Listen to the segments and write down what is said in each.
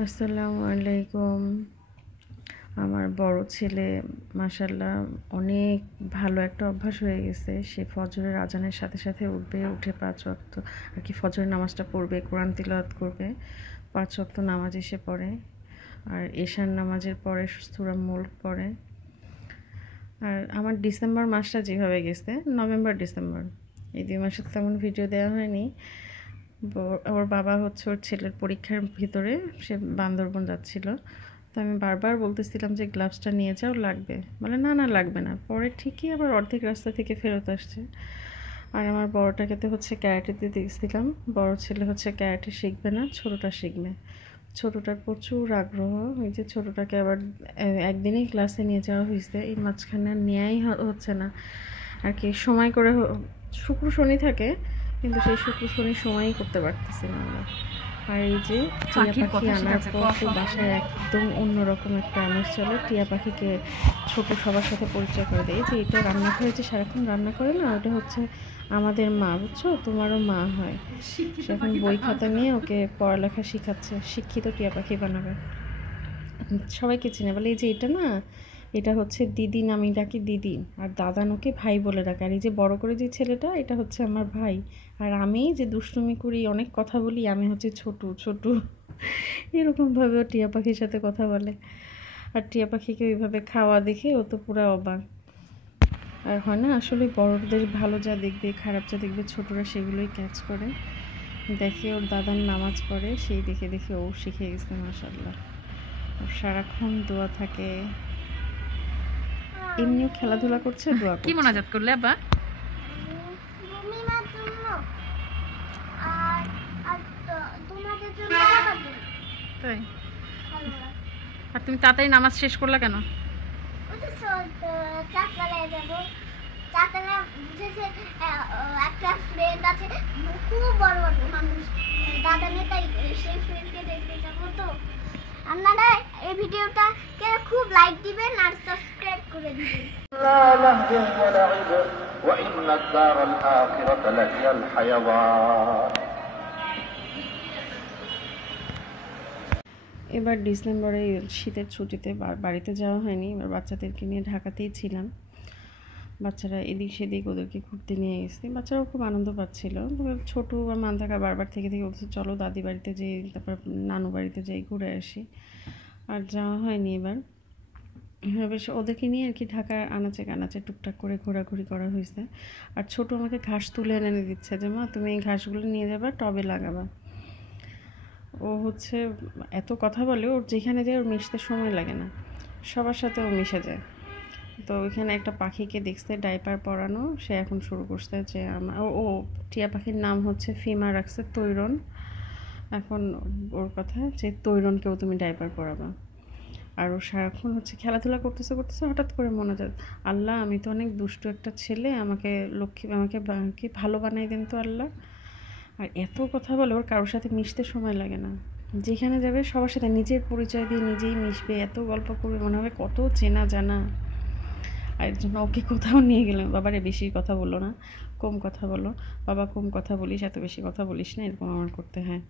আসসালামু আলাইকুম। আমার বড় ছেলে মাশাআল্লাহ অনেক ভালো একটা অভ্যাস হয়ে গেছে। সে ফজরের আজানের সাথে সাথে উঠবে, উঠে 5 ওয়াক্ত আর কি ফজরের নামাজটা পড়বে, কোরআন তিলাওয়াত করবে। 5 ওয়াক্ত নামাজ এসে পড়ে, আর এশার নামাজের পরে সূরা মুলক পড়ে। আর আমার ডিসেম্বর মাসটা যেভাবে গেছে, নভেম্বর ডিসেম্বর এই 2 মাসে তেমন ভিডিও দেওয়া হয়নি। ওর বাবা হচ্ছে ওর ছেলের পরীক্ষার ভিতরে সে বান্দরবন যাচ্ছিল, তো আমি বারবার বলতেছিলাম যে গ্লাভসটা নিয়ে যাও, লাগবে। বলে না না লাগবে না। পরে ঠিকই আবার অর্ধেক রাস্তা থেকে ফেরত আসছে। আর আমার বড়টাকে তো হচ্ছে ক্যারাটেতে দিয়েছিলাম। বড় ছেলে হচ্ছে ক্যারাটে শিখবে না, ছোটোটা শিখবে। ছোটোটার প্রচুর আগ্রহ। এই যে ছোটোটাকে আবার একদিনেই ক্লাসে নিয়ে যাওয়া হয়েছে, এই মাঝখানে নেওয়াই হচ্ছে না আর কি। সময় করে শুক্র শনি থাকে, কিন্তু সেই শুক্র শনি সময়ই করতে পারতেছি না আমরা। আর এই যে টিয়া পাখি আনার পর তো বাসায় একদম অন্যরকম একটা আমেজ চলে। টিয়া পাখিকে ছোট সবার সাথে পরিচয় করে দেয়। যে এটা রান্নাঘরে যে সারাক্ষণ রান্না করে না, ওটা হচ্ছে আমাদের মা, বুঝছো, তোমারও মা হয়। সে এখন বই খাতা নিয়ে ওকে পড়ালেখা শিখাচ্ছে, শিক্ষিত টিয়া পাখি বানাবে। সবাইকে চিনে, বলে এই যে এটা না, এটা হচ্ছে দিদি, আমি ডাকি দিদি, আর দাদানোকে ভাই বলে ডাকে। আর এই যে বড় করে যে ছেলেটা, এটা হচ্ছে আমার ভাই। আর আমি যে দুষ্টুমি করি, অনেক কথা বলি, আমি হচ্ছে ছোটু ছোটু। এরকমভাবে ও টিয়া পাখির সাথে কথা বলে। আর টিয়া পাখিকে ওইভাবে খাওয়া দেখে ও তো পুরো অবাক। আর হয় না, আসলে বড়দের ভালো যা দেখবে, খারাপ যা দেখবে, ছোটরা সেগুলোই ক্যাচ করে। দেখে ওর দাদার নামাজ পড়ে, সেই দেখে দেখে ও শিখে গেছে মাশাআল্লাহ। সারাক্ষণ দোয়া থাকে, এমনিও খেলাধুলা করছে, দোয়া করছে। কি মোনাজাত করলে আব্বা? তাই? আর তুমি তাড়াতাড়ি নামাজ শেষ করলা কেন? একটা ফ্রেন্ড আছে, খুব বড় বড় মানুষ, দাদা নেতাই, সেই ফ্রেন্ডকে দেখতে যাবো। তো আপনারা এই ভিডিওটাকে খুব লাইক দিবেন আর সাবস্ক্রাইব করে দিবেন। لا لهو ولعب وإن الدار الآخرة لهي الحيوان। এবার ডিসেম্বরে শীতের ছুটিতে বাড়িতে যাওয়া হয়নি। এবার বাচ্চাদেরকে নিয়ে ঢাকাতেই ছিলাম। বাচ্চারা এদিক সেদিক ওদেরকে ঘুরতে নিয়ে গেছে। বাচ্চারাও খুব আনন্দ পাচ্ছিল। ছোটো আর মান্থাকা বারবার থেকে বলছে চলো দাদি বাড়িতে যাই, তারপর নানু বাড়িতে যাই, ঘুরে আসি। আর যাওয়া হয়নি এবার। বেশ ওদেরকে নিয়ে আর কি ঢাকার আনাচে কানাচে টুকটাক করে ঘোরাঘুরি করা হয়েছে। আর ছোটো আমাকে ঘাস তুলে এনে দিচ্ছে যে মা তুমি এই ঘাসগুলো নিয়ে যাবা, টবে লাগাবা। ও হচ্ছে এত কথা বলে, ওর যেখানে যায় ওর মিশতে সময় লাগে না, সবার সাথে ও মিশে যায়। তো ওইখানে একটা পাখিকে দেখছে ডাইপার পরানো, সে এখন শুরু করছে যে আমার ও টিয়া পাখির নাম হচ্ছে ফিমা, রাখছে তৈরন। এখন ওর কথা যে তৈরনকেও তুমি ডাইপার পরাবা। আর ও সারাক্ষণ হচ্ছে খেলাধুলা করতেছে করতেছে, হঠাৎ করে মনে যায় আল্লাহ আমি তো অনেক দুষ্টু একটা ছেলে, আমাকে লক্ষ্মী, আমাকে কি ভালো বানাই দেন তো আল্লাহ। আর এত কথা বলে, ওর কারোর সাথে মিশতে সময় লাগে না। যেখানে যাবে সবার সাথে নিজের পরিচয় দিয়ে নিজেই মিশবে, এত গল্প করবে, মনে হবে কত চেনা জানা। আর এর জন্য ওকে কোথাও নিয়ে গেলাম, বাবারে বেশি কথা বলো না, কম কথা বলো, বাবা কম কথা বলিস, এত বেশি কথা বলিস না, এরকম আমার করতে হয়।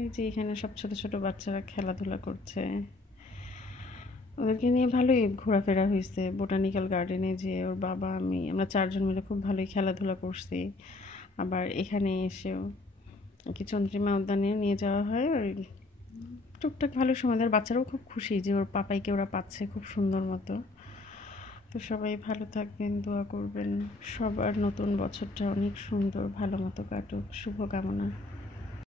এই যে এখানে সব ছোটো ছোটো বাচ্চারা খেলাধুলা করছে, ওদেরকে নিয়ে ভালোই ঘোরাফেরা হয়েছে। বোটানিক্যাল গার্ডেনে যে ওর বাবা আমরা 4 জন মিলে খুব ভালোই খেলাধুলা করছি। আবার এখানে এসেও কি চন্দ্রিমা উদ্যানে নিয়ে যাওয়া হয়, ওই টুকটাক ভালো সময় দেয়। বাচ্চারাও খুব খুশি যে ওর পাপাইকে ওরা পাচ্ছে খুব সুন্দর মতো। তো সবাই ভালো থাকবেন, দোয়া করবেন, সবার নতুন বছরটা অনেক সুন্দর ভালো মতো কাটুক, শুভকামনা।